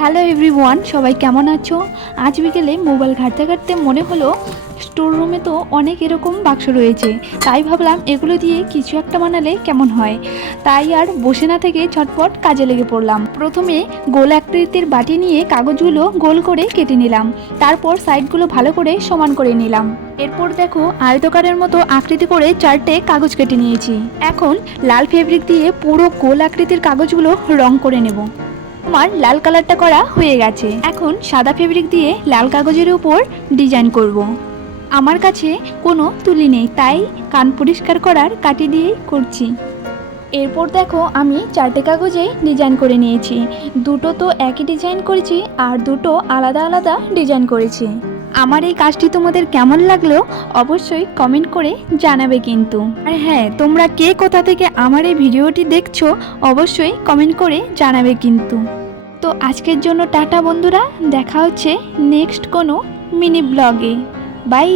Hello everyone, সবাই কেমন আছো? আজ বিকেলে মোবাইল ঘাঁটতে ঘাঁটতে মনে হলো স্টোর রুমে তো অনেক এরকম বাক্স রয়েছে, তাই ভাবলাম এগুলো দিয়ে কিছু একটা বানালে কেমন হয়। তাই আর বসে না থেকে ঝটপট কাজে লেগে পড়লাম। প্রথমে গোল আকৃতির বাটি নিয়ে কাগজগুলো গোল করে কেটে নিলাম, তারপর সাইডগুলো ভালো করে সমান করে নিলাম। এরপর দেখো আয়তকারের মতো আকৃতি করে 4টে কাগজ কেটে নিয়েছি। এখন লাল ফেব্রিক দিয়ে পুরো গোল আকৃতির কাগজগুলো রং করে নেব। আমার লাল কালারটা করা হয়ে গেছে। এখন সাদা ফেব্রিক দিয়ে লাল কাগজের উপর ডিজাইন করব। আমার কাছে কোনো তুলি নেই, তাই কান পরিষ্কার করার কাঠি দিয়েই করছি। এরপর দেখো আমি 4টে কাগজেই ডিজাইন করে নিয়েছি। দুটো তো একই ডিজাইন করেছি আর দুটো আলাদা আলাদা ডিজাইন করেছি। আমার এই কাজটি তোমাদের কেমন লাগলো অবশ্যই কমেন্ট করে জানাবে কিন্তু। আর হ্যাঁ, তোমরা কে কোথা থেকে আমার এই ভিডিওটি দেখছো অবশ্যই কমেন্ট করে জানাবে কিন্তু। তো আজকের জন্য টাটা বন্ধুরা, দেখা হচ্ছে নেক্সট কোনো মিনি ব্লগে। বাই।